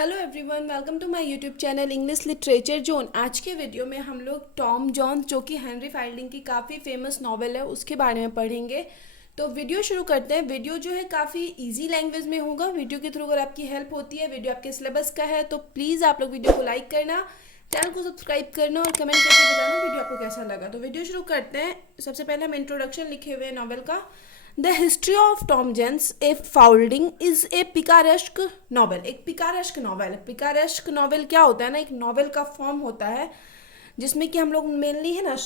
Hello everyone, welcome to my YouTube channel English literature zone. आज के video में हम लोग टॉम जॉन्स, जो कि हेनरी फाइल्डिंग की काफ़ी फेमस नॉवेल है, उसके बारे में पढ़ेंगे। तो वीडियो शुरू करते हैं। वीडियो जो है काफ़ी इजी लैंग्वेज में होगा। वीडियो के थ्रू अगर आपकी हेल्प होती है, वीडियो आपके सिलेबस का है, तो प्लीज़ आप लोग वीडियो को लाइक करना, चैनल को सब्सक्राइब करना और कमेंट करके बताना वीडियो आपको कैसा लगा। तो वीडियो शुरू करते हैं। सबसे पहले हम इंट्रोडक्शन लिखे हुए हैं नॉवल का। The history of Tom Jones a Fielding is a picaresque novel. एक पिकारेस्क नॉवल। पिकारेस्क नॉवल क्या होता है ना, एक नॉवल का फॉर्म होता है जिसमें कि हम लोग मेनली है ना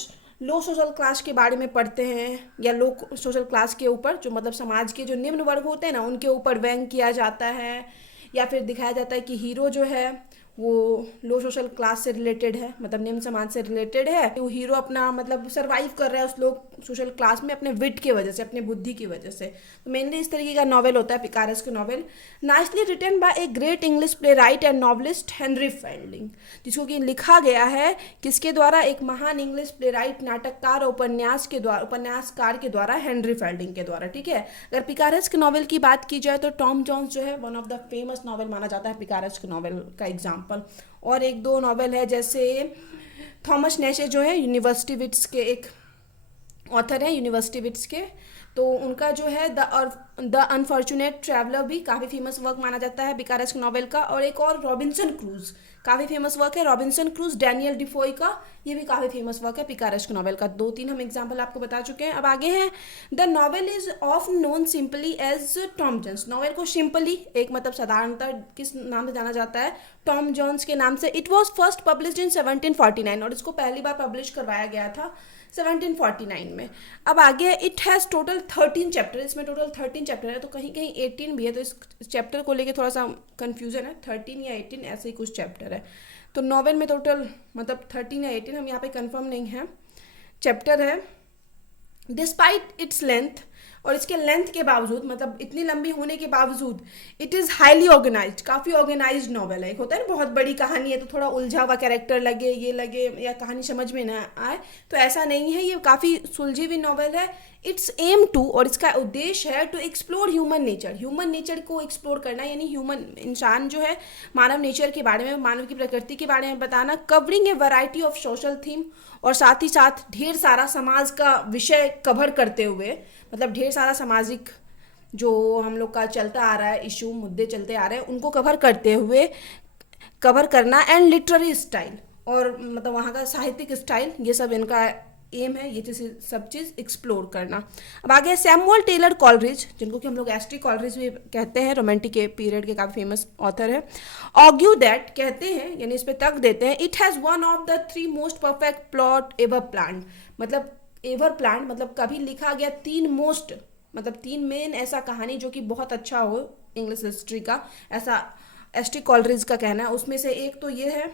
लो सोशल क्लास के बारे में पढ़ते हैं, या लो सोशल क्लास के ऊपर, जो मतलब समाज के जो निम्न वर्ग होते हैं ना, उनके ऊपर व्यंग किया जाता है, या फिर दिखाया जाता है कि हीरो जो है वो लो सोशल क्लास से रिलेटेड है, मतलब निम्न समाज से रिलेटेड है। वो हीरो अपना मतलब सरवाइव कर रहा है उस लोग सोशल क्लास में अपने विट की वजह से, अपने बुद्धि की वजह से। तो मेनली इस तरीके का नॉवल होता है picaresque novel. Nicely written by a great English playwright and novelist Henry Fielding, जिसको कि लिखा गया है किसके द्वारा? एक महान इंग्लिश प्ले राइट, नाटककार और उपन्यासकार के द्वारा, हेनरी फाइल्डिंग के द्वारा। ठीक है। अगर पिकारेस्क नॉवल की बात की जाए तो टॉम जॉन्स जो है one of the famous novel माना जाता है पिकारेस्क नॉवल का एग्जाम्पल। और एक दो नॉवल है, जैसे थॉमस नेशे जो है यूनिवर्सिटी विट्स के एक ऑथर हैं, यूनिवर्सिटी विट्स के, तो उनका जो है द अनफॉर्चुनेट ट्रैवलर भी काफ़ी फेमस वर्क माना जाता है पिकारेस्क नॉवल का। और एक और रॉबिन्सन क्रूज, काफ़ी फेमस वर्क है रॉबिन्सन क्रूज, डैनियल डिफोय का, ये भी काफ़ी फेमस वर्क है पिकारेस्क नॉवल का। दो तीन हम एग्जाम्पल आपको बता चुके हैं। अब आगे हैं, the novel is of known simply as Tom Jones. Novel को सिंपली, एक मतलब साधारणतः किस नाम से जाना जाता है? टॉम जॉन्स के नाम से। It was first published in 1749, और इसको पहली बार पब्लिश करवाया गया था 1749 में। अब आगे है, इट हैज़ टोटल 13 चैप्टर। इसमें टोटल 13 चैप्टर है, तो कहीं कहीं 18 भी है, तो इस चैप्टर को लेके थोड़ा सा कन्फ्यूजन है। 13 या 18 ऐसे ही कुछ चैप्टर है। तो नॉवेल में टोटल मतलब 13 या 18, हम यहाँ पे कंफर्म नहीं है, चैप्टर है। डिस्पाइट इट्स लेंथ, और इसके लेंथ के बावजूद, मतलब इतनी लंबी होने के बावजूद, इट इज़ हाईली ऑर्गेनाइज्ड, काफ़ी ऑर्गेनाइज्ड नॉवल है। एक होता है ना बहुत बड़ी कहानी है तो थोड़ा उलझा हुआ कैरेक्टर लगे, ये लगे, या कहानी समझ में ना आए, तो ऐसा नहीं है। ये काफ़ी सुलझी हुई नॉवल है। इट्स एम टू, और इसका उद्देश्य है to explore human nature. Human nature को एक्सप्लोर करना, यानी ह्यूमन इंसान जो है, मानव नेचर के बारे में, मानव की प्रकृति के बारे में बताना। Covering A variety of social theme, और साथ ही साथ ढेर सारा समाज का विषय कवर करते हुए, मतलब ढेर सारा सामाजिक जो हम लोग का चलता आ रहा है, इशू मुद्दे चलते आ रहे हैं, उनको कवर करना। एंड लिटरेरी स्टाइल, और मतलब वहाँ का साहित्यिक स्टाइल, ये सब इनका एम है, ये सब चीज़ एक्सप्लोर करना। अब आगे सैमुअल टेलर कॉलरिज, जिनको कि हम लोग एस टी कॉलरिज भी कहते हैं, रोमांटिक के पीरियड के काफ़ी फेमस ऑथर है। ऑर्ग्यू दैट, कहते हैं यानी इस पे तक देते हैं, it has one of the 3 most perfect plot ever plan. मतलब एवर प्लान मतलब कभी लिखा गया 3 मेन ऐसा कहानी जो कि बहुत अच्छा हो इंग्लिश हिस्ट्री का, ऐसा एस टी कॉलरिज का कहना है। उसमें से एक तो ये है,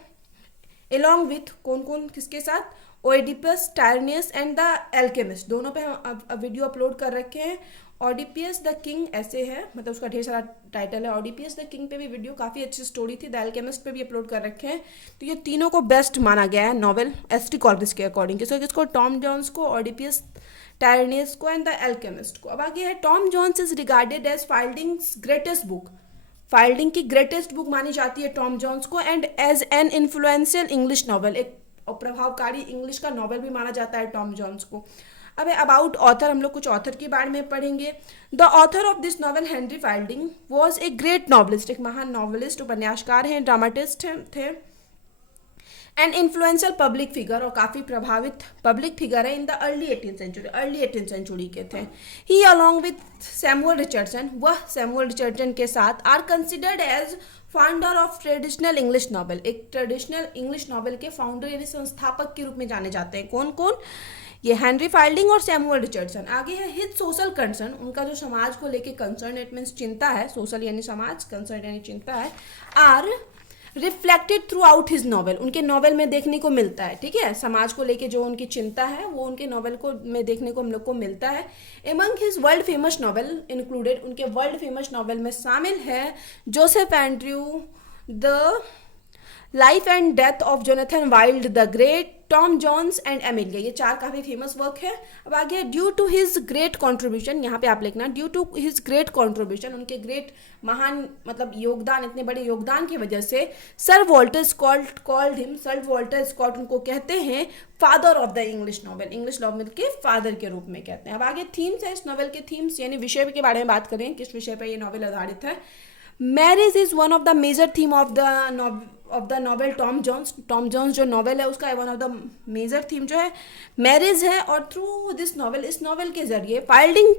एलॉन्ग विथ, कौन कौन किसके साथ? Oedipus Tyrannus and the Alchemist. दोनों पे हम अब वीडियो अपलोड कर रखे हैं। ओडिपियस द किंग ऐसे है, मतलब उसका ढेर सारा टाइटल है। ओडिपियस द किंग पे भी वीडियो काफ़ी अच्छी स्टोरी थी, द एल्केमिस्ट पे भी अपलोड कर रखे हैं। तो ये तीनों को बेस्ट माना गया है नॉवल एस टी कॉलरिज के अकॉर्डिंग। किसको? टॉम जॉन्स को, ओडिपियस टायरनियस को एंड द एल्केमिस्ट को। अब आगे है, Tom Jones is regarded as Fielding's greatest book. Fielding की ग्रेटेस्ट बुक मानी जाती है टॉम जॉन्स को, and as an influential English novel, एक प्रभावकारी इंग्लिश का नॉवल भी माना जाता है टॉम जॉन्स को। अब अबाउट ऑथर, हम लोग कुछ ऑथर के बारे में पढ़ेंगे। The author of this novel Henry Fielding was a great novelist, एक महान नॉवलिस्ट, उपन्यासकार हैं, ड्रामाटिस्ट थे, एंड इन्फ्लुएंशियल पब्लिक फिगर, और काफ़ी प्रभावित पब्लिक फिगर है in the early 18th century के थे। He along with Samuel Richardson, वह सैमुअल रिचर्डसन के साथ, are considered as founder of traditional English novel, एक ट्रेडिशनल इंग्लिश नॉवल के फाउंडर यानी संस्थापक के रूप में जाने जाते हैं। कौन कौन? ये हेनरी फाइल्डिंग और सैमुअल रिचर्डसन। आगे है हिज सोशल कंसर्न, उनका जो समाज को लेके कंसर्न, इट मीन्स चिंता है, सोशल यानी समाज, कंसर्न यानी चिंता है, are reflected throughout his novel, उनके नॉवल में देखने को मिलता है। ठीक है, समाज को लेके जो उनकी चिंता है वो उनके नॉवल को में देखने को हम लोग को मिलता है। Among his world famous novel included, उनके वर्ल्ड फेमस नॉवल में शामिल है Joseph Andrew, the life and death of Jonathan Wild the great, Tom Jones and Amelia, ये 4 काफ़ी फेमस वर्क है। अब आगे due to his great contribution, यहाँ पे आप लिखना due to his great contribution, उनके ग्रेट महान मतलब योगदान, इतने बड़े योगदान की वजह से sir Walter Scott called him, sir Walter Scott उनको कहते हैं father of the English novel, English novel के फादर के रूप में कहते हैं। अब आगे थीम्स है इस नॉवेल के, थीम्स यानी विषय के बारे में बात करें, किस विषय पर ये नॉवेल आधारित है। Marriage is one of the major theme of the novel Tom Jones, Tom Jones जो नॉवेल है उसका one of the major theme जो है मैरिज है। और थ्रू दिस नॉवेल, इस नॉवेल के जरिए फाइल्डिंग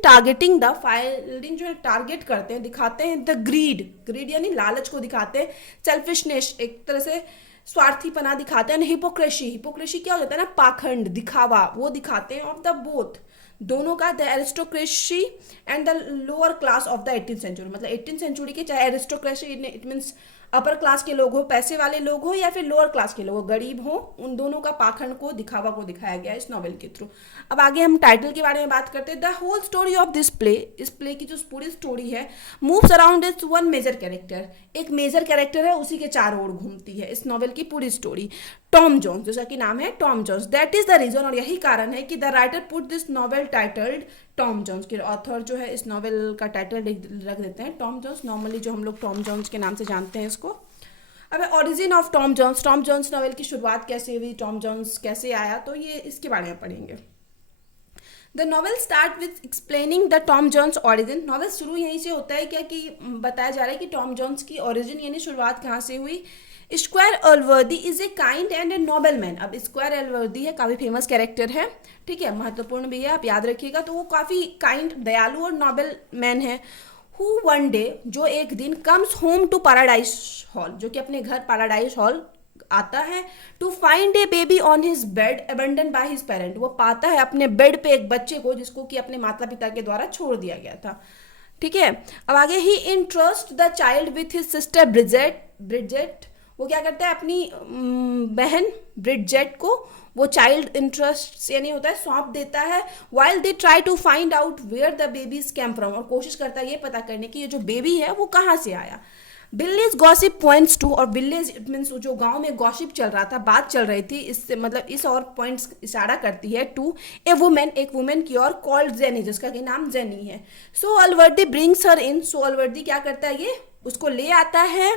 जो है टारगेट करते हैं, दिखाते हैं द ग्रीड यानी लालच को दिखाते हैं, सेल्फिशनेस एक तरह से स्वार्थीपना दिखाते हैं, हिपोक्रेसी क्या हो जाता है ना, पाखंड, दिखावा, वो दिखाते हैं ऑफ द बोथ, दोनों का, the aristocracy and the lower class of the 18th century, मतलब 18th सेंचुरी के चाहे aristocracy it means upper class के लोग हो, पैसे वाले लोग हो, या फिर लोअर क्लास के लोग हो, गरीब हो, उन दोनों का पाखंड को, दिखावा को दिखाया गया है इस नॉवेल के थ्रू। अब आगे हम टाइटल के बारे में बात करते हैं। The whole story of this play, इस प्ले की जो पूरी स्टोरी है, moves around its one major character, एक मेजर कैरेक्टर है, उसी के चारों ओर घूमती है इस नॉवेल की पूरी स्टोरी, टॉम जॉन्स, जैसा कि नाम है Tom Jones. That is the reason, और यही कारण है कि the writer put this novel titled Tom Jones, के ऑथर जो है इस नॉवेल का टाइटल रख देते हैं टॉम जॉन्स, नॉर्मली जो हम लोग टॉम जॉन्स के नाम से जानते हैं इसको। अब origin of Tom Jones novel की शुरुआत कैसे हुई, टॉम जॉन्स कैसे आया, तो ये इसके बारे में पढ़ेंगे। The novel start with explaining the Tom Jones origin, novel शुरू यहीं से होता है क्या कि बताया जा रहा है कि टॉम जॉन्स की ओरिजिन यानी शुरुआत कहाँ से हुई। Squire Allworthy is a kind and a noble man, अब स्क्वायर एलवर्दी है, काफ़ी फेमस कैरेक्टर है, ठीक है, महत्वपूर्ण भी है, आप याद रखिएगा, तो वो काफ़ी काइंड, दयालु और नोबल मैन है। हु वन डे, जो एक दिन, comes home to paradise hall, जो कि अपने घर पैराडाइज हॉल आता है, to find a baby on his bed abandon by his parent, वो पाता है अपने बेड पे एक बच्चे को जिसको कि अपने माता पिता के द्वारा छोड़ दिया गया था, ठीक है। अब आगे he entrust the child with his sister Bridget, वो क्या करता है अपनी बहन ब्रिजेट को वो चाइल्ड इंटरेस्ट यानी होता है सौंप देता है। While they try to find out where the babies came from, और कोशिश करता है ये पता करने की ये जो बेबी है वो कहाँ से आया। विलेज गॉसिप पॉइंट्स टू, और विलेज इट मीन्स जो गांव में गॉसिप चल रहा था, बात चल रही थी, इससे मतलब इस और पॉइंट्स इशारा करती है टू ए वुमेन, एक वुमेन की और, कॉल्ड जेनी, जिसका कि नाम जेनी है। सो अलवर्दी ब्रिंग्स हर इन, सो अलवर्दी क्या करता है ये उसको ले आता है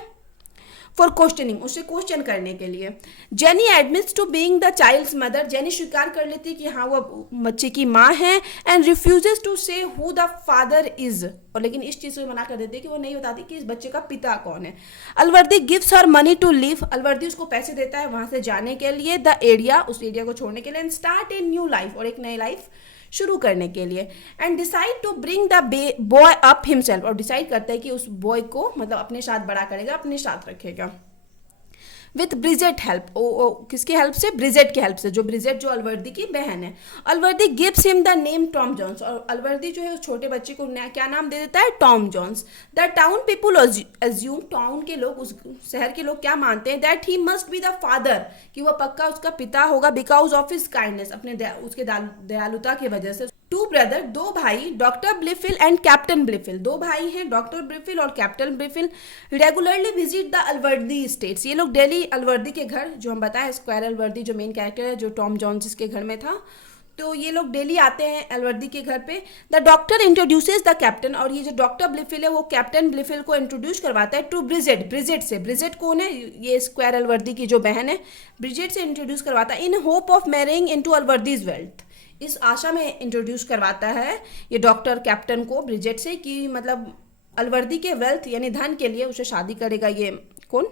फॉर क्वेश्चनिंग, उसे क्वेश्चन करने के लिए। Jenny admits to being the child's mother, Jenny स्वीकार कर लेती है कि हाँ वो बच्चे की माँ है, एंड रिफ्यूजेस टू से हु द फादर इज, और लेकिन इस चीज़ से मना कर देती है कि वो नहीं बताती कि इस बच्चे का पिता कौन है। Allworthy gives her money to live, Allworthy उसको पैसे देता है वहाँ से जाने के लिए, द एरिया, उस एरिया को छोड़ने के लिए, and start a new life, और एक नई लाइफ शुरू करने के लिए। And decide to bring the boy up himself, और डिसाइड करता है कि उस बॉय को मतलब अपने साथ बड़ा करेगा, अपने साथ रखेगा। विथ ब्रिजेट हेल्प, किसकी हेल्प से, ब्रिजेट की हेल्प से, जो ब्रिजेट जो अलवर्दी की बहन है। Allworthy gives him the name Tom Jones, और अलवर्दी जो है उस छोटे बच्चे को क्या नाम दे देता है, Tom Jones. The town people assume, town के लोग, उस शहर के लोग क्या मानते हैं, that he must be the father, कि वह पक्का उसका पिता होगा, बिकॉज ऑफ हिज काइंडनेस, अपने उसके दयालुता की वजह से। टू ब्रदर, दो भाई, doctor Blifil and captain Blifil, दो भाई हैं डॉक्टर ब्लिफिल और captain Blifil, regularly visit the Allworthy estates, ये लोग डेली अलवर्दी के घर, जो हम बताएं स्क्वायर अलवर्दी जो मेन कैरेक्टर है जो टॉम जॉन्स के घर में था, तो ये लोग डेली आते हैं अलवर्दी के घर पे। The doctor introduces the captain, और ये जो डॉक्टर ब्लिफिल है वो कैप्टन ब्लिफिल को इंट्रोड्यूस करवाता है टू ब्रिजेट से, ब्रिजेट कौन है, ये स्क्वायर अलवर्दी की जो बहन है, ब्रिजेट से इंट्रोड्यूस करवाता है, in hope of marrying into Allworthy's wealth, इस आशा में इंट्रोड्यूस करवाता है ये डॉक्टर कैप्टन को ब्रिजेट से कि मतलब अलवर्दी के वेल्थ यानी धन के लिए उसे शादी करेगा ये कौन,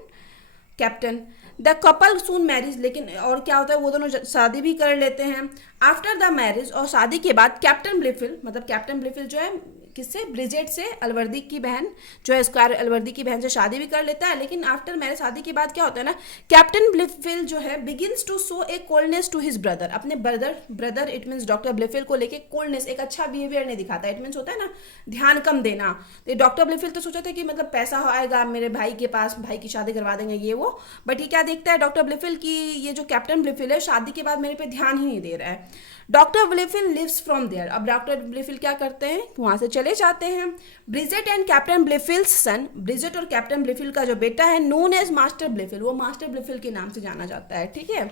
captain. The couple soon marriage, लेकिन और क्या होता है वो दोनों शादी भी कर लेते हैं। आफ्टर द मैरिज, और शादी के बाद कैप्टन ब्लिफिल जो है किससे, ब्रिजेट से, अलवर्दी की बहन जो है स्क्वायर अलवर्दी की बहन से शादी भी कर लेता है, लेकिन आफ्टर मैरिज शादी के बाद क्या होता है ना, कैप्टन ब्लिफिल जो है begins to show a coldness to his brother, अपने brother it means doctor Blifil को लेके कोल्डनेस, एक अच्छा बिहेवियर नहीं दिखाता, इट मीन्स होता है ना ध्यान कम देना। तो डॉक्टर ब्लिफिल तो सोचा था कि मतलब पैसा आएगा मेरे भाई के पास, भाई की शादी करवा देंगे ये वो, बट ये क्या देखता है डॉक्टर ब्लिफिल की ये जो कैप्टन ब्लिफिल है शादी के बाद मेरे पे ध्यान ही नहीं दे रहा है। Doctor Blifil leaves from there, अब डॉक्टर ब्लिफिल क्या करते हैं वहाँ से चले जाते हैं। Bridget and captain Blifil's son, Bridget और कैप्टन ब्लिफिल का जो बेटा है, नोन एज मास्टर ब्लिफिल, वो मास्टर ब्लिफिल के नाम से जाना जाता है। ठीक है,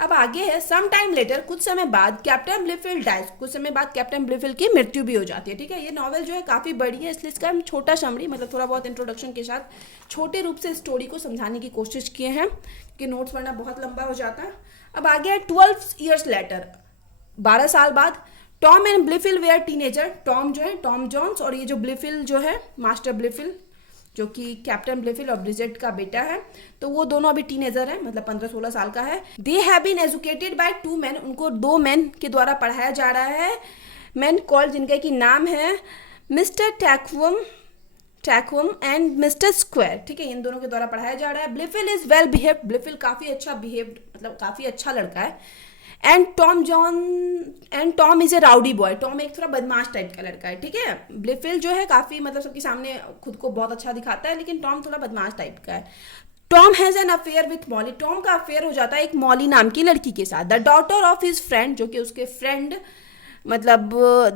अब आगे है सम टाइम लेटर, कुछ समय बाद कैप्टन ब्लिफिल डाइज, कुछ समय बाद कैप्टन ब्लिफिल की मृत्यु भी हो जाती है। ठीक है, ये नॉवेल जो है काफ़ी बड़ी है, इसलिए इसका हम छोटा समरी, मतलब थोड़ा बहुत इंट्रोडक्शन के साथ छोटे रूप से स्टोरी को समझाने की कोशिश किए हैं कि नोट्स पढ़ना बहुत लंबा हो जाता है। अब आगे है 12 ईयर्स लेटर, 12 साल बाद Tom and Blifil were teenager, Tom जो है टॉम जॉन्स, और ये जो ब्लिफिल जो है मास्टर ब्लिफिल जो कि कैप्टन ब्लिफिल और ब्रिजेट का बेटा है, तो वो दोनों अभी टीनेजर है, मतलब 15-16 साल का है। They have been educated by 2 men, उनको 2 men के द्वारा पढ़ाया जा रहा है। मैन कॉल्ड, जिनका की नाम है मिस्टर टैकवम एंड मिस्टर स्क्वायर। ठीक है, इन दोनों के द्वारा पढ़ाया जा रहा है। ब्लिफिल इज वेल बिहेव्ड, ब्लिफिल काफ़ी अच्छा बिहेव्ड, मतलब काफ़ी अच्छा लड़का है। And Tom is a rowdy boy, Tom एक थोड़ा बदमाश टाइप का लड़का है। ठीक है, ब्लिफिल जो है काफ़ी, मतलब सबके सामने खुद को बहुत अच्छा दिखाता है, लेकिन टॉम थोड़ा बदमाश टाइप का है। Tom has an affair with Molly, Tom का अफेयर हो जाता है एक मॉली नाम की लड़की के साथ। The daughter of his friend, जो कि उसके फ्रेंड, मतलब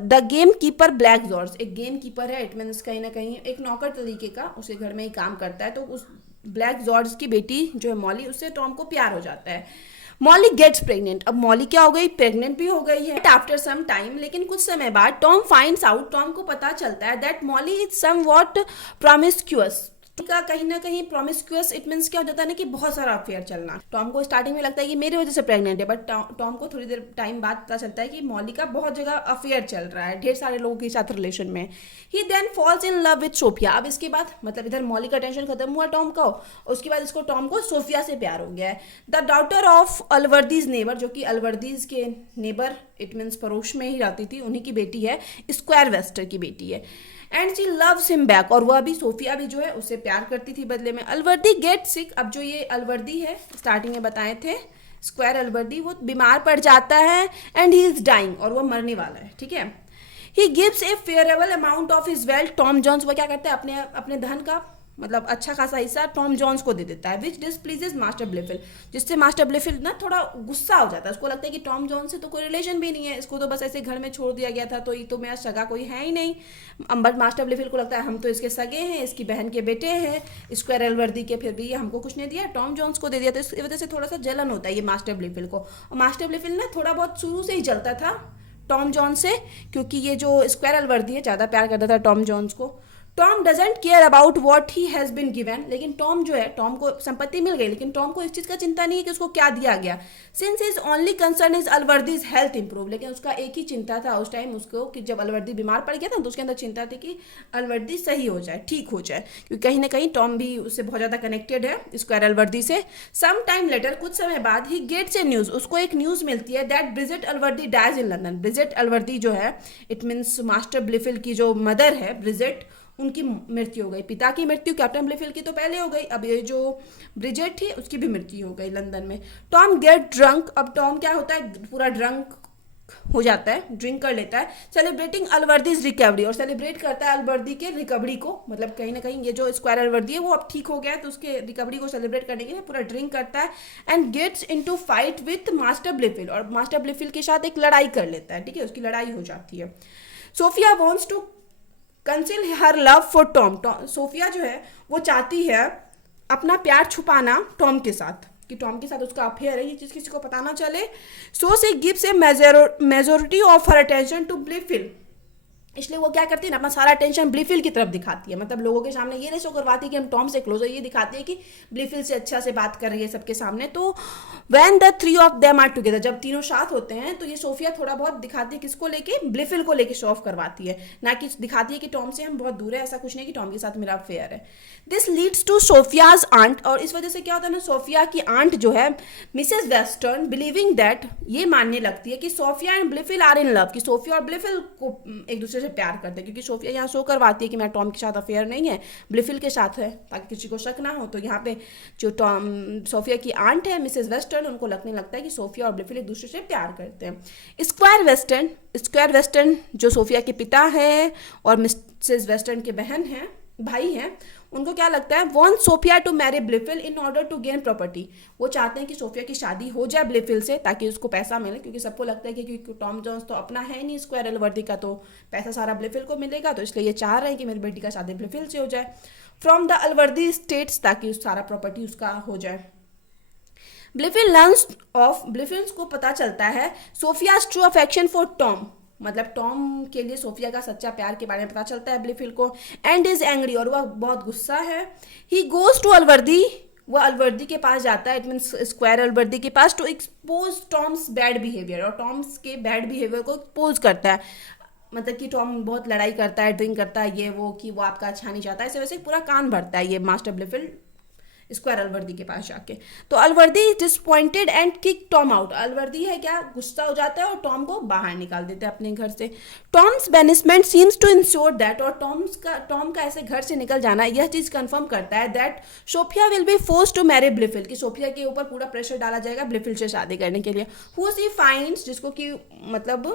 the game keeper black George, एक गेम कीपर है, इट मीन्स कहीं ना कहीं एक नौकर तरीके का, उसके घर में ही काम करता है। तो उस ब्लैक जॉर्ज की बेटी जो है मॉली, उससे टॉम को प्यार हो जाता है। मॉली गेट्स प्रेग्नेंट, अब मॉली क्या हो गई, प्रेग्नेंट भी हो गई है आफ्टर सम टाइम, लेकिन कुछ समय बाद टॉम फाइंड्स आउट, टॉम को पता चलता है दैट मॉली इज समवॉट प्रॉमिस्क्यूअस, का कहीं ना कहीं प्रॉमिस्क्यूअस, इट मीन्स क्या हो जाता है ना कि बहुत सारा अफेयर चलना। टॉम को स्टार्टिंग में लगता है कि मेरी वजह से प्रेग्नेंट है, बट टॉम को थोड़ी देर टाइम बाद पता चलता है कि मॉली का बहुत जगह अफेयर चल रहा है, ढेर सारे लोगों के साथ रिलेशन में। He then falls in love with Sophia, अब इसके बाद मतलब इधर मॉली का टेंशन खत्म हुआ टॉम का, उसके बाद इसको टॉम को सोफिया से प्यार हो गया है। द डॉटर ऑफ अलवर्दीज नेबर, जो कि अलवर्दीज के नेबर, इट मीन्स पड़ोस में ही रहती थी, उन्हीं की बेटी है, स्क्वायर वेस्टर की बेटी है। And she loves him back, और वह भी सोफिया भी जो है उससे प्यार करती थी बदले में। अलवर्दी गेट सिक, अब जो ये अलवर्दी है स्टार्टिंग में बताए थे, स्क्वायर अलवर्दी, वो बीमार पड़ जाता है एंड ही इज डाइंग, और वो मरने वाला है। ठीक है, he gives a favourable amount of his wealth, Tom Jones, वो क्या करते हैं अपने धन का मतलब अच्छा खासा हिस्सा टॉम जॉन्स को दे देता है, विच डिसप्लीजेज मास्टर ब्लिफिल, जिससे मास्टर ब्लिफिल ना थोड़ा गुस्सा हो जाता है, उसको लगता है कि टॉम जॉन्स से तो कोई रिलेशन भी नहीं है, इसको तो बस ऐसे घर में छोड़ दिया गया था, तो ये तो मेरा सगा कोई है ही नहीं। बट मास्टर ब्लिफिल को लगता है हम तो इसके सगे हैं, इसकी बहन के बेटे हैं, स्क्वायर एलवर्दी के, फिर भी ये हमको कुछ नहीं दिया, टॉम जॉन्स को दे दिया, तो इस वजह से थोड़ा सा जलन होता है ये मास्टर ब्लिफिल को। और मास्टर ब्लिफिल ना थोड़ा बहुत शुरू से ही जलता था टॉम जॉन्स से, क्योंकि ये जो स्क्वायर एलवर्दी है ज़्यादा प्यार करता था टॉम जॉन्स को। Tom doesn't care about what he has been given, लेकिन टॉम जो है, टॉम को संपत्ति मिल गई, लेकिन टॉम को इस चीज़ का चिंता नहीं है कि उसको क्या दिया गया। Since his only concern is Allworthy's health improve, लेकिन उसका एक ही चिंता था उस टाइम उसको कि जब अलवर्दी बीमार पड़ गया था तो उसके अंदर चिंता थी कि अलवर्दी सही हो जाए, ठीक हो जाए, क्योंकि कहीं ना कहीं टॉम भी उससे बहुत ज़्यादा कनेक्टेड है स्क्वायर अलवर्दी से। सम टाइम लेटर, कुछ समय बाद, ही गेट्स ए न्यूज़, उसको एक न्यूज़ मिलती है that Bridget Allworthy dies in London, Bridget Allworthy जो है, इट मीन्स मास्टर ब्लिफिल की जो मदर है ब्रिजेट, उनकी मृत्यु हो गई। पिता की मृत्यु कैप्टन ब्लिफिल की तो पहले हो गई, अब ये जो ब्रिजेट थी उसकी भी मृत्यु हो गई लंदन में। टॉम गेट ड्रंक, अब टॉम क्या होता है, पूरा ड्रंक हो जाता है, ड्रिंक कर लेता है, सेलिब्रेटिंग अलवर्दीज रिकवरी, और सेलिब्रेट करता है अलवर्दी के रिकवरी को, मतलब कहीं ना कहीं ये जो स्क्वायर अलवर्दी है वो अब ठीक हो गया है, तो उसके रिकवरी को सेलिब्रेट करने के लिए पूरा ड्रिंक करता है। And gets into fight with master Blifil, और मास्टर ब्लिफिल के साथ एक लड़ाई कर लेता है। ठीक है, उसकी लड़ाई हो जाती है। Sophia wants to conceal her love for Tom, Sophia जो है वो चाहती है अपना प्यार छुपाना टॉम के साथ, कि टॉम के साथ उसका अफेयर है, ये चीज़ किसी को पता ना चले। So she gives a majority of her attention to Blifil, इसलिए वो क्या करती है ना, अपना सारा अटेंशन ब्लिफिल की तरफ दिखाती है, मतलब लोगों के सामने ये नहीं शो करवाती कि हम टॉम से क्लोज है, ये दिखाती है कि ब्लिफिल से अच्छा से बात कर रही है सबके सामने। तो when the three of them are together, जब तीनों साथ होते हैं तो ये सोफिया थोड़ा बहुत दिखाती है, किसको लेके, ब्लिफिल को लेके शो ऑफ करवाती है, ना कि दिखाती है कि टॉम से हम बहुत दूर है, ऐसा कुछ नहीं कि टॉम के साथ मेरा अफेयर है। दिस लीड्स टू सोफियाज आंट, और इस वजह से क्या होता है ना, सोफिया की आंट जो है मिसेस वेस्टर्न बिलीविंग दैट, ये मानने लगती है कि Sophia and Blifil are in love, कि सोफिया और ब्लिफिल को एक दूसरे से प्यार करते हैं, क्योंकि सोफिया यहाँ शो करवाती है कि मैं टॉम के साथ अफेयर नहीं है, ब्लिफिल के साथ है, ताकि किसी को शक ना हो। तो यहाँ पे जो टॉम सोफिया की आंट है मिसेस वेस्टर्न, उनको लगने लगता है कि सोफिया और ब्लिफिल एक दूसरे से प्यार करते हैं। स्क्वायर वेस्टर्न जो सोफिया के पिता है और मिसेस वेस्टर्न के भाई हैं, उनको क्या लगता है, want Sophia to marry Blifil in order to gain property. वो चाहते हैं कि सोफिया की शादी हो जाए ब्लिफिल से ताकि उसको पैसा मिले, क्योंकि सबको लगता है कि क्योंकि टॉम जॉन्स तो अपना है नहीं स्क्वायर एलवर्दी का, तो पैसा सारा ब्लिफिल को मिलेगा, तो इसलिए ये चाह रहे हैं कि मेरी बेटी का शादी ब्लिफिल से हो जाए फ्रॉम द अलवर्दी स्टेट्स, ताकि उस सारा प्रॉपर्टी उसका हो जाए। ब्लिफिल लर्न्स ऑफ, ब्लिफिल को पता चलता है सोफियाज ट्रू अफेक्शन फॉर टॉम, मतलब टॉम के लिए सोफिया का सच्चा प्यार के बारे में पता चलता है ब्लिफिल को, एंड इज एंग्री, और वह बहुत गुस्सा है। ही गोज टू अलवर्दी, वह अलवर्दी के पास जाता है, इट मीन्स स्क्वायर अलवर्दी के पास, to expose Tom's bad behaviour, और टॉम्स के बैड बिहेवियर को एक्सपोज करता है, मतलब कि टॉम बहुत लड़ाई करता है, ड्रिंक करता है, ये वो, कि वो आपका अच्छा नहीं चाहता है, ऐसे वैसे पूरा कान भरता है ये मास्टर ब्लिफिल स्क्वायर अलवर्दी के पास जाके। तो Allworthy disappointed and kick Tom out, Allworthy है क्या, गुस्सा हो जाता है और टॉम को बाहर निकाल देते हैं अपने घर से। Tom's banishment seems to ensure that, और टॉम का ऐसे घर से निकल जाना यह चीज़ कंफर्म करता है that Sophia will be force to marry Blifil, कि सोफिया के ऊपर पूरा प्रेशर डाला जाएगा ब्लिफिल से शादी करने के लिए। हु सी फाइंड्स, जिसको कि मतलब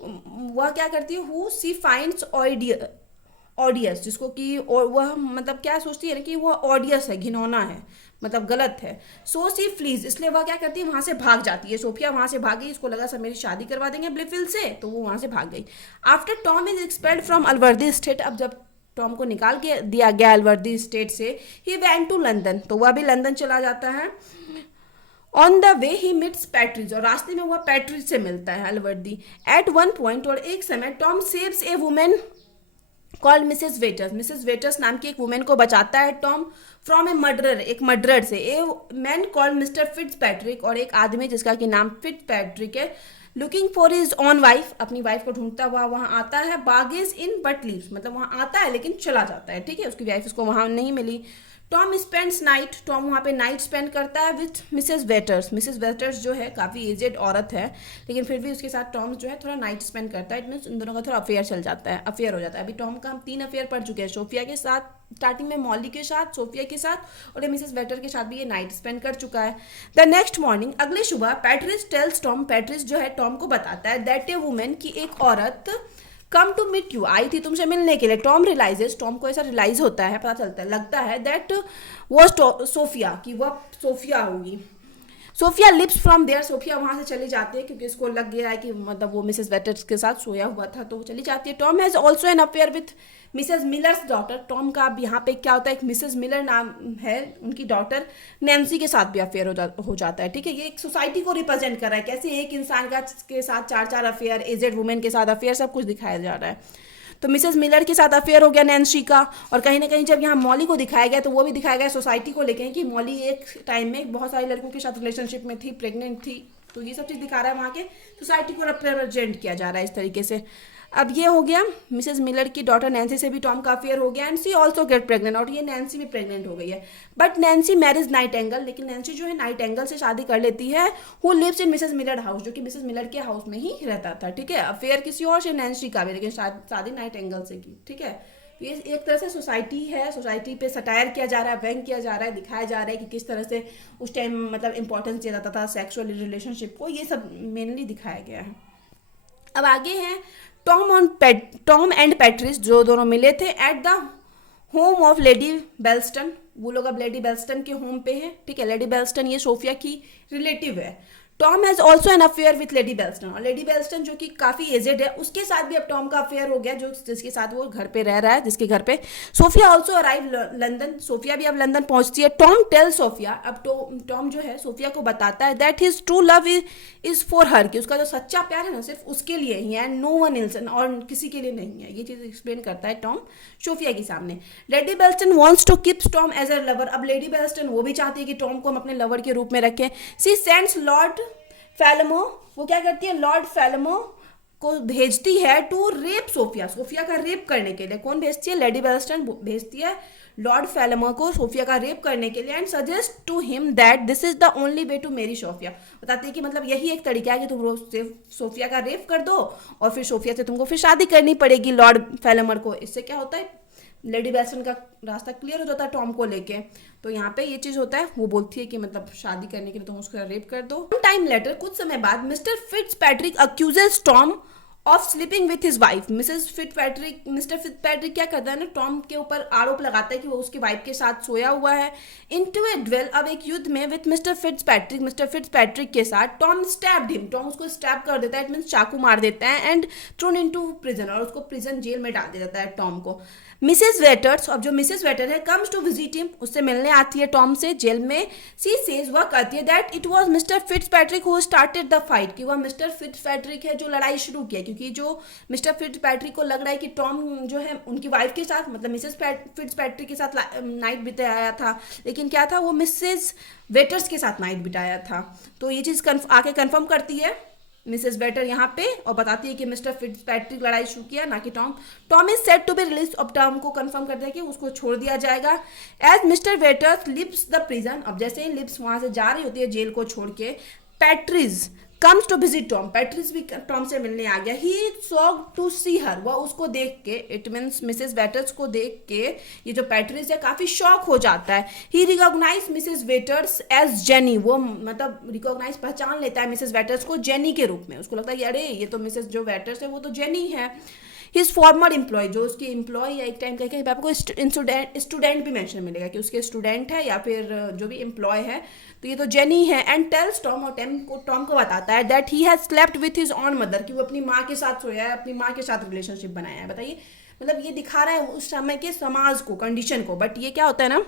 वह क्या करती है, हु सी फाइंड्स ऑडियस, जिसको कि वह मतलब क्या सोचती है ना कि वह ऑडियस है, घिनौना है, मतलब गलत है। सो सी फ्लीज, इसलिए वह क्या करती है, वहां से भाग जाती है। सोफिया वहां से भाग गई, इसको लगा सब मेरी शादी करवा देंगे ब्लिफिल से, तो वो वहां से भाग गई। After Tom is expelled from Allworthy estate, अब जब टॉम को निकाल के दिया गया अलवर्दी स्टेट से, ही वेंट टू लंदन, तो वह भी लंदन चला जाता है। On the way he meets Partridge, और रास्ते में वह पैट्रिज से मिलता है अलवर्दी। एट वन पॉइंट, और एक समय Tom saves a woman called Mrs Waters, Mrs Waters नाम की एक वुमेन को बचाता है टॉम फ्रॉम ए मर्डरर, एक मर्डरर से। A man called Mr Fitzpatrick, और एक आदमी जिसका कि नाम फिट्स पैट्रिक है, looking for his own wife, अपनी वाइफ को ढूंढता हुआ वहां आता है। बागेज इन बट लीव्स, मतलब वहां आता है लेकिन चला जाता है, ठीक है, उसकी वाइफ उसको वहां नहीं मिली। टॉम स्पेंड्स नाइट, टॉम वहाँ पे नाइट स्पेंड करता है with Mrs Waters, Mrs waiters जो है काफ़ी एजेड औरत है, लेकिन फिर भी उसके साथ टॉम जो है थोड़ा नाइट स्पेंड करता है, इट मीन्स उन दोनों का थोड़ा अफेयर चल जाता है, अफेयर हो जाता है। अभी टॉम का हम 3 अफेयर पढ़ चुके हैं, सोफिया के साथ स्टार्टिंग में, मॉली के साथ, सोफिया के साथ, और ये मिसेस वेटर के साथ भी ये नाइट स्पेंड कर चुका है। द नेक्स्ट मॉर्निंग, अगली सुबह, पैट्रिस टेल्स टॉम, पैट्रिस जो है टॉम को बताता है दैट ए वुमेन, की एक औरत कम टू मीट यू, आई थी तुमसे मिलने के लिए। टॉम रियलाइजेस, टॉम को ऐसा रियलाइज होता है, पता चलता है, लगता है दैट वो सोफिया, कि वह सोफिया होगी। Sophia leaps from there, Sophia वहां से चली जाती है क्योंकि इसको लग गया है कि मतलब वो मिसेस वेटर्स के साथ सोया हुआ था, तो वो चली जाती है। Tom has also an affair with Mrs millers daughter, Tom का अब यहाँ पे क्या होता है, एक मिसेस मिलर नाम है उनकी डॉटर, नैन्सी के साथ भी अफेयर हो जाता है, ठीक है। ये एक सोसाइटी को रिप्रेजेंट कर रहा है, कैसे एक इंसान का के साथ 4 अफेयर, एजेड वुमेन के साथ अफेयर, सब कुछ दिखाया जा रहा है। तो मिसेस मिलर के साथ अफेयर हो गया नैन्सी का, और कहीं ना कहीं जब यहाँ मॉली को दिखाया गया तो वो भी दिखाया गया सोसाइटी को लेके कि मॉली एक टाइम में बहुत सारी लड़कों के साथ रिलेशनशिप में थी, प्रेग्नेंट थी, तो ये सब चीज़ दिखा रहा है, वहाँ के सोसाइटी को रिप्रेजेंट किया जा रहा है इस तरीके से। अब ये हो गया, मिसेस मिलर की डॉटर नैन्सी से भी टॉम का अफेयर हो गया, and she also get pregnant, और ये नैन्सी भी प्रेग्नेंट हो गई है। But Nancy marriage Nightingale, लेकिन नैन्सी जो है नाइट एंगल से शादी कर लेती है, who lives in Mrs Miller house, जो कि मिसेस मिलर के हाउस में ही रहता था, ठीक है। अफेयर किसी और से नैन्सी का भी, लेकिन शादी नाइट एंगल से की, ठीक है। ये एक तरह से सोसाइटी है, सोसाइटी पे सटायर किया जा रहा है, व्यंग किया जा रहा है, दिखाया जा रहा है कि किस तरह से उस टाइम मतलब इंपॉर्टेंस दिया जाता था सेक्सुअल रिलेशनशिप को, ये सब मेनली दिखाया गया है। अब आगे हैं टॉम एंड पैट्रिस, जो दोनों मिले थे at the home of Lady Bellaston, वो लोग अब लेडी बेल्स्टन के होम पे हैं, ठीक है। लेडी बेल्स्टन ये सोफिया की रिलेटिव है। Tom has also an affair with Lady Bellaston, और लेडी बेल्स्टन जो कि काफ़ी एजेड है, उसके साथ भी अब टॉम का अफेयर हो गया, जो जिसके साथ वो घर पे रह रहा है, जिसके घर पे। Sophia also arrive London, Sophia भी अब लंदन पहुंचती है। टॉम टेल सोफिया, अब टॉम जो है सोफिया को बताता है that his true love is for her, कि उसका जो सच्चा प्यार है ना सिर्फ उसके लिए ही है, नो वन एल्स, और किसी के लिए नहीं है। ये चीज़ एक्सप्लेन करता है टॉम सोफिया के सामने। Lady Bellaston wants to keep Tom as a lover, अब लेडी बेल्स्टन वो भी चाहती है कि टॉम को हम अपने लवर के रूप में रखें। सी सेंड्स लॉर्ड फेलमो, वो क्या करती है, लॉर्ड फेलमो को भेजती है टू रेप सोफिया, सोफिया का रेप करने के लिए। कौन भेजती है, लेडी बेल्स्टन भेजती है लॉर्ड फेलमो को सोफिया का रेप करने के लिए, and suggest to him that this is the only way to marry Sophia, बताती है कि मतलब यही एक तरीका है कि तुम सोफिया का रेप कर दो और फिर सोफिया से तुमको फिर शादी करनी पड़ेगी लॉर्ड फेलमर को। इससे क्या होता है, लेडी बेल्स्टन का रास्ता क्लियर हो जाता है टॉम को लेके। तो यहाँ पे ये चीज होता है, वो बोलती है कि मतलब शादी करने के लिए तुम उसका रेप कर दो। टाइम लेटर, कुछ समय बाद, Mr Fitzpatrick accuses Tom of sleeping with his wife. Mr Fitzpatrick क्या करता है ना, टॉम के ऊपर आरोप लगाता है कि वो उसकी वाइफ के साथ सोया हुआ है। इनटू ए ड्वेल, अब एक युद्ध में विथ मिस्टर फिट्जपैट्रिक के साथ टॉम स्टैब्ड हिम, टॉम उसको स्टैब कर देता है, इट मीन्स चाकू मार देता है, एंड थ्रोन इनटू प्रिजन, और उसको प्रिजन जेल में डाल देता है टॉम को। मिसेज वेटर्स, अब जो मिसेज वेटर है, कम्स टू विजिट हिम, उससे मिलने आती है टॉम से जेल में। सी सेज, वह कहती है that it was Mr Fitzpatrick who started the fight, कि वह मिस्टर फिट्जपैट्रिक है जो लड़ाई शुरू किया, क्योंकि जो मिस्टर फिट्जपैट्रिक को लग रहा है कि टॉम जो है उनकी वाइफ के साथ, मतलब मिसेज फिट्जपैट्रिक के साथ नाइट बिताया था, लेकिन क्या था, वो मिसेज वेटर्स के साथ नाइट बिताया था। तो ये चीज़ आके कन्फर्म करती है मिसेस वेटर यहाँ पे, और बताती है कि मिस्टर फिट्जपैट्रिक लड़ाई शुरू किया, ना कि Tom. Tom is set to be release, अब टॉम को कंफर्म करते हैं कि उसको छोड़ दिया जाएगा। As mister waiter lives the prison, अब जैसे ही लिप्स वहां से जा रही होती है जेल को छोड़ के, पैट्रिज कम्स टू विजिट टॉम, पैट्रिज भी टॉम से मिलने आ गया। ही शॉक्ड टू सी हर, वह उसको देख के, इट मीन्स मिसेस वेटर्स को देख के ये जो पैट्रिज है काफी शॉक हो जाता है। He recognise Mrs Waters as Jenny, वो मतलब रिकॉग्नाइज पहचान लेता है मिसेस वेटर्स को जेनी के रूप में, उसको लगता है कि अरे ये तो मिसेस जो वेटर्स है वो तो जेनी है। हिज फॉर्मर एम्प्लॉय, जो उसकी एम्प्लॉय या एक टाइम कहीं आपको स्टूडेंट भी मेंशन मिलेगा कि उसके स्टूडेंट है या फिर जो भी एम्प्लॉय है, तो ये तो जेनी है। एंड टेल्स टॉम, और टॉम को बताता है that he has slept with his on mother, कि वो अपनी माँ के साथ सोया है, अपनी माँ के साथ रिलेशनशिप बनाया है। बताइए, मतलब ये दिखा रहा है उस समय के समाज को, कंडीशन को। बट ये क्या होता है ना,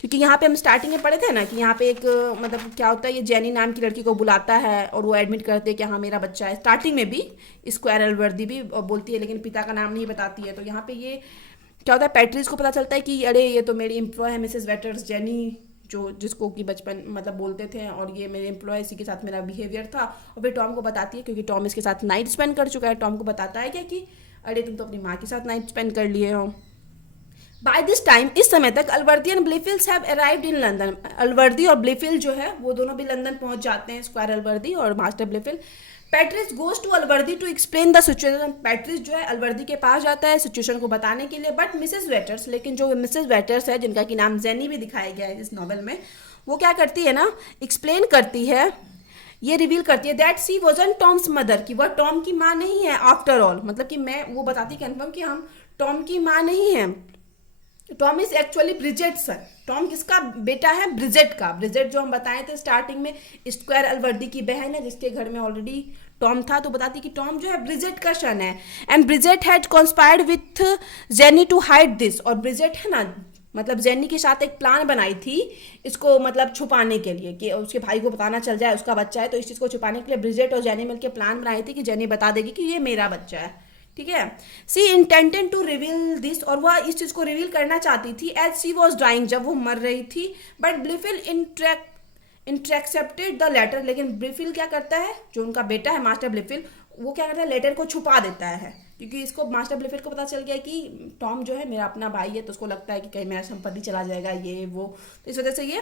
क्योंकि यहाँ पे हम स्टार्टिंग में पढ़े थे ना कि यहाँ पे एक मतलब क्या होता है, ये जेनी नाम की लड़की को बुलाता है और वो एडमिट करते हैं कि हाँ मेरा बच्चा है। स्टार्टिंग में भी स्क्वायर एल्वर्दी भी बोलती है, लेकिन पिता का नाम नहीं बताती है। तो यहाँ पे ये क्या होता है, पैट्रिज को पता चलता है कि अरे ये तो मेरी एम्प्लॉय है मिसेस वेटर्स जेनी, जो जिसको कि बचपन मतलब बोलते थे, और ये मेरे एम्प्लॉय, इसी के साथ मेरा बिहेवियर था। और फिर टॉम को बताती है, क्योंकि टॉम इसके साथ नाइट स्पेंड कर चुका है, टॉम को बताता है क्या कि अरे तुम तो अपनी माँ के साथ नाइट स्पेंड कर लिए हो। बाय दिस टाइम, इस समय तक Allworthy and Blifil have arrived in London, Allworthy और ब्लीफील्ड जो है वो दोनों भी लंदन पहुंच जाते हैं, स्क्वायर अलवर्दी और master Blifil. Partridge goes to Allworthy to explain the situation, Partridge जो है अलवर्दी के पास जाता है सिचुएशन को बताने के लिए। बट मिसेस वेटर्स, लेकिन जो मिसेस वेटर्स है, जिनका कि नाम जेनी भी दिखाया गया है इस नॉवल में, वो क्या करती है ना, एक्सप्लेन करती है, ये रिवील करती है that she wasn't Tom's mother, कि वह टॉम की माँ नहीं है आफ्टर ऑल, मतलब कि मैं वो बताती कन्फर्म कि हम टॉम की माँ नहीं है, Tom is actually Bridget son. Tom किसका बेटा है, ब्रिजेट का। ब्रिजेट जो हम बताए थे स्टार्टिंग में, स्क्वायर अलवर्दी की बहन है, जिसके घर में ऑलरेडी टॉम था, तो बताती कि टॉम जो है ब्रिजेट का सन है। And Bridget had conspired with Jenny to hide this, और ब्रिजेट है ना, मतलब जेनी के साथ एक प्लान बनाई थी इसको मतलब छुपाने के लिए, कि उसके भाई को बताना चल जाए उसका बच्चा है, तो इस चीज़ को छुपाने के लिए ब्रिजेट और जेनी मिलकर प्लान बनाई थी कि जेनी बता देगी कि ये मेरा बच्चा है, ठीक है। सी इंटेंटेड टू रिवील दिस, और वह इस चीज़ को रिवील करना चाहती थी एज शी वॉज डाइंग, जब वो मर रही थी। बट ब्लीफील्ड इंटरसेप्टेड द लेटर, लेकिन ब्लीफील्ड क्या करता है, जो उनका बेटा है मास्टर ब्लीफील्ड, वो क्या करता है, लेटर को छुपा देता है, क्योंकि इसको मास्टर ब्लीफील्ड को पता चल गया कि टॉम जो है मेरा अपना भाई है, तो उसको लगता है कि कहीं मेरा संपत्ति चला जाएगा ये वो, तो इस वजह से ये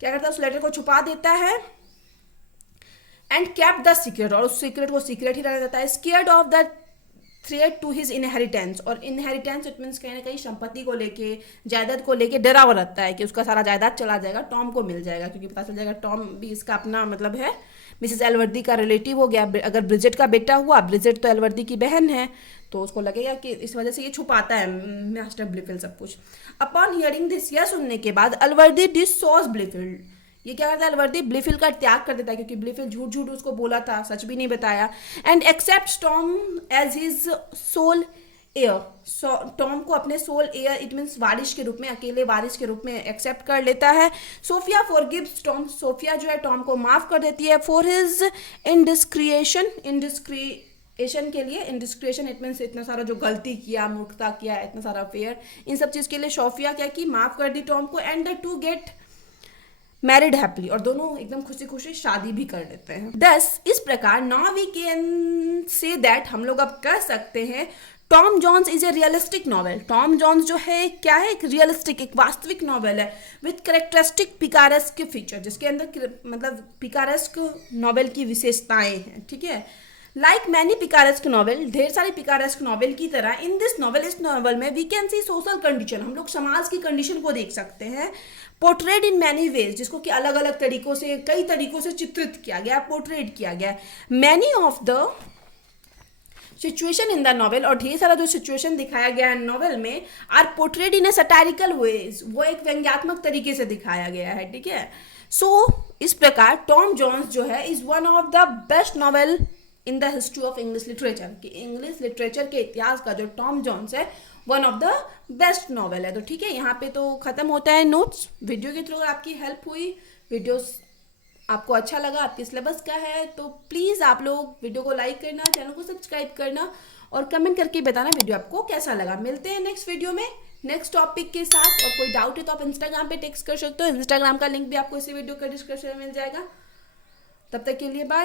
क्या करता है, उस लेटर को छुपा देता है। एंड कैप्ट द सीक्रेट, और उस सीक्रेट को सीक्रेट ही रहने देता है। Scared of the threat to his inheritance, और इनहेरिटेंस इट मीन्स कहीं ना कहीं संपत्ति को लेके, जायदाद को लेके डरा हुआ रहता है कि उसका सारा जायदाद चला जाएगा, टॉम को मिल जाएगा, क्योंकि पता चल जाएगा टॉम भी इसका अपना मतलब है, मिसेस एलवर्दी का रिलेटिव हो गया। अगर ब्रिजेट का बेटा हुआ, ब्रिजेट तो एलवर्दी की बहन है, तो उसको लगेगा कि इस वजह से ये छुपाता है मास्टर ब्लीफील्ड सब कुछ। अपॉन हियरिंग दिस, यह सुनने के बाद अलवर्दी डिसोस ब्लीफील्ड, ये क्या करता है, अलवर्दी ब्लीफील्ड का त्याग कर देता है, क्योंकि ब्लीफील्ड झूठ झूठ उसको बोला था, सच भी नहीं बताया। And accept Tom as his sole heir, Tom को अपने सोल एयर इट मीन्स वारिश के रूप में, अकेले वारिश के रूप में एक्सेप्ट कर लेता है। सोफिया फॉरगिव्स टॉम, सोफिया जो है टॉम को माफ कर देती है फॉर हिज इंडिस्क्रिएशन के लिए, इंडिस्क्रिएशन इट मीन्स इतना सारा जो गलती किया, मूर्खता किया, इतना सारा अफेयर, इन सब चीज़ के लिए सोफिया क्या की, माफ कर दी टॉम को। And the two get married happily, और दोनों एकदम खुशी खुशी शादी भी कर लेते हैं। दस इस प्रकार now we can say that, हम लोग अब कह सकते हैं Tom Jones is a realistic novel. Tom Jones जो है क्या है, एक रियलिस्टिक, एक वास्तविक नॉवेल है विथ करेक्टरिस्टिक पिकारेस्क फीचर, जिसके अंदर मतलब पिकारेस्क नॉवेल की विशेषताएं हैं, ठीक है। लाइक मैनी पिकारेस्क नॉवेल, ढेर सारी पिकारेस्क नॉवेल की तरह, इन दिस नॉवेल, इस नॉवेल में we can see social condition, हम लोग समाज की कंडीशन को देख सकते हैं। पोर्ट्रेट इन मैनी वेज, जिसको कि अलग अलग तरीकों से, कई तरीकों से चित्रित किया गया, पोर्ट्रेट किया गया। Many of the situation in the novel, और ढेर सारा जो सिचुएशन दिखाया गया है नॉवेल में, are portrayed in a satirical ways, वो एक व्यंग्यात्मक तरीके से दिखाया गया है, ठीक है। सो इस प्रकार टॉम जॉन्स जो है is one of the best novel in the history of English literature, कि इंग्लिश लिटरेचर के इतिहास का जो टॉम जॉन्स है one of the best novel है। तो ठीक है, यहाँ पे तो खत्म होता है नोट्स। वीडियो के थ्रू आपकी हेल्प हुई, वीडियोस आपको अच्छा लगा, आपके सिलेबस का है, तो प्लीज़ आप लोग वीडियो को लाइक करना, चैनल को सब्सक्राइब करना और कमेंट करके बताना वीडियो आपको कैसा लगा। मिलते हैं नेक्स्ट वीडियो में नेक्स्ट टॉपिक के साथ, और कोई डाउट है तो आप इंस्टाग्राम पे टेक्स्ट कर सकते हो। इंस्टाग्राम का लिंक भी आपको इसी वीडियो के डिस्क्रिप्शन में मिल जाएगा। तब तक के लिए बाय।